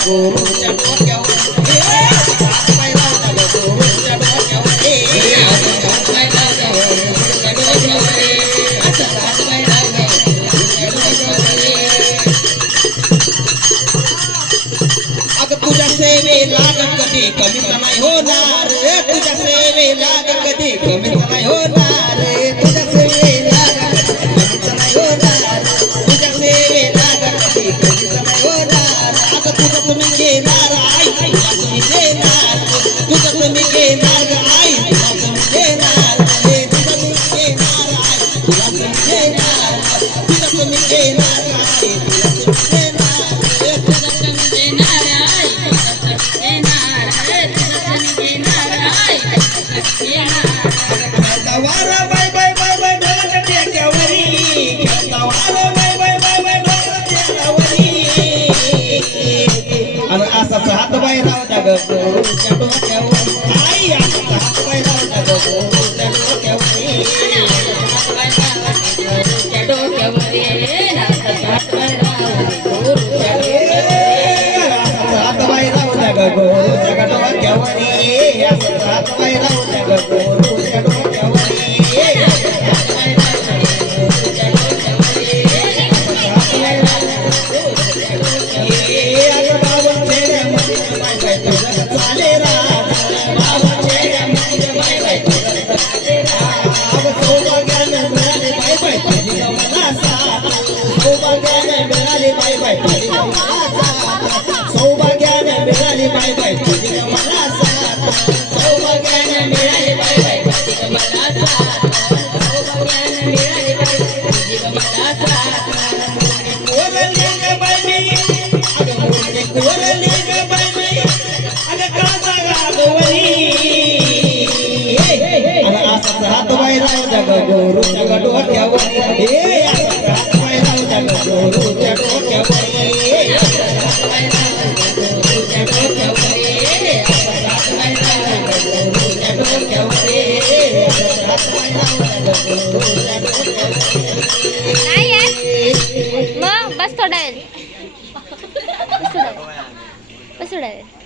गुरुच्या डोक्यावर हात पाय लावता ग गुरुच्या डोक्यावर हात पाय लावता गुरुच्या डोक्यावर हात पाय लावता गुरुच्या डोक्यावर अग तुझ्या सेवेला कधी कमीच नाही होणार तुझ्या सेवेला कधी कमीच नाही होणार तुझ्या सेवेला कमीच नाही होणार तुझ्या सेवेला कधी कमीच नाही होणार अगं तुझं तुम्ही घेणार आई तुला तुम्ही देणार तुझं तुम्ही घेणार आई तुला तुम्ही देणार तुझं तुम्ही घेणार आई तुला तुम्ही देणार तुझं तुम्ही घेणार आई तुला तुम्ही देणार तुझं तुम्ही देणार वारा बाय बाय बाय बाय ढोलक टेक्यावरी वारा बाय बाय बाय बाय ढोलक टेक्यावरी आणि असाच हात बाय लावता ग गुरुच्या डोक्यावर आई असाच हात बाय लावता ग गुरुच्या डोक्यावरी गुरुच्या डोक्यावरी असाच हात बाय लावता हात बाय लावता ग गुरुच्या डोक्यावरी असाच हात बाय लावता ग गुरुच्या डोक्यावरी सौभाग्याने मिळाली बाय बाय तुझी मला साथ सौभाग्याने मिळाली बाय बाय तुझी मला साथ सौभाग्याने मिळाली बाय बाय तुझी मला साथ कोरले ग बाय मी अगं मोठे कोरले ग बाय मी अगं काचा गागवली अगं असाच हात बाय लावता ग गुरुच्या डोक्यावर असाच हात बाय लावता ग गुरुच्या डोक्यावर नाही मग बस थोडा वेळ बस थोडा वेळ